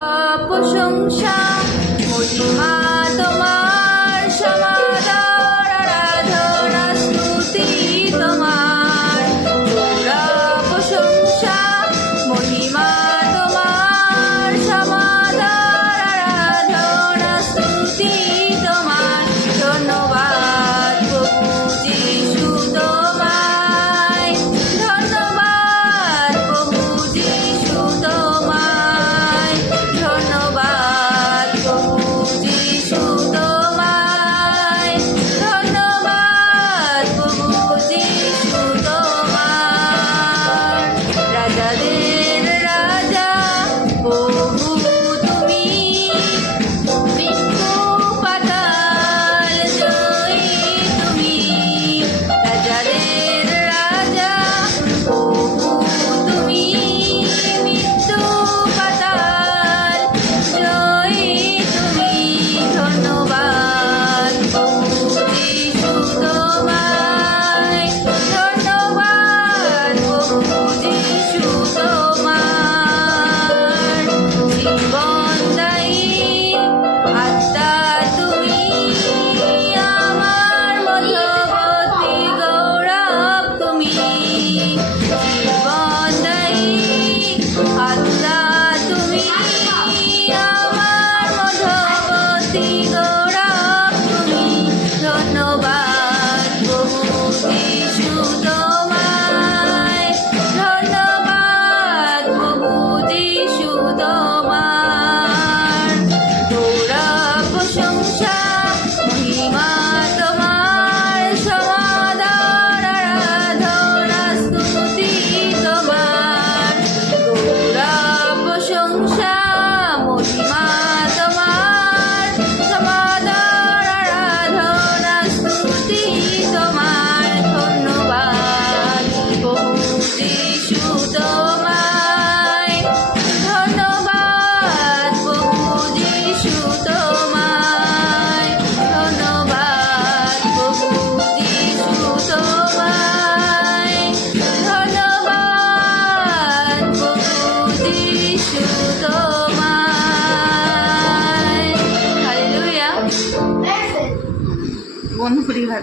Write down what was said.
প্রশংসা মহিমা তোমার, সমাদর আরাধনা স্তুতি তোমার। তোরা প্রশংসা মহিমা তোমার, সমাদর আরাধনা স্তুতি তোমার। ধন্যবাদ প্রভু যিশু তোমায়, ধন্যবাদ প্রভু যিশু তোমায়, ধন্যবাদ প্রভু যিশু তোমায়, ধন্যবাদ প্রভু যিশু তোমার। রাজাদের রাজা প্রভু তুমি, মৃত্যু পাতাল জয়ী তুমি। রাজাদের রাজা প্রভু তুমি, মৃত্যু পাতাল জয়ী তুমি। ধন্যবাদ প্রভু যিশু তোমায়, ধন্যবাদ প্রভু যিশু তোমার। জীবনদায়ী আত্মা তুমি, আমার মধ্যবর্তী গৌরব তুমি। জীবনদায়ী আত্মা তুমি, আমার মধ্যবর্তী গৌরব তুমি। ধন্যবাদ প্রভু যিশু তোমায়, ধন্যবাদ প্রভু যিশু তোমার। তোরা প্রশংসা মহিমা তোমার, সমাদর আরাধনা স্তুতি তোমার। তোরা প্রশংসা মহিমা তোমার, সমাদর আরাধনা স্তুতি তোমার। ধন্যবাদ প্রভু যিশু তোমায়, ধন্যবাদ প্রভু যিশু তোমায়, ধন্যবাদ প্রভু যিশু তোমায়, ধন্যবাদ প্রভু যিশু তোমায়। হালেলুয়া। বন্ধ করি ভাই।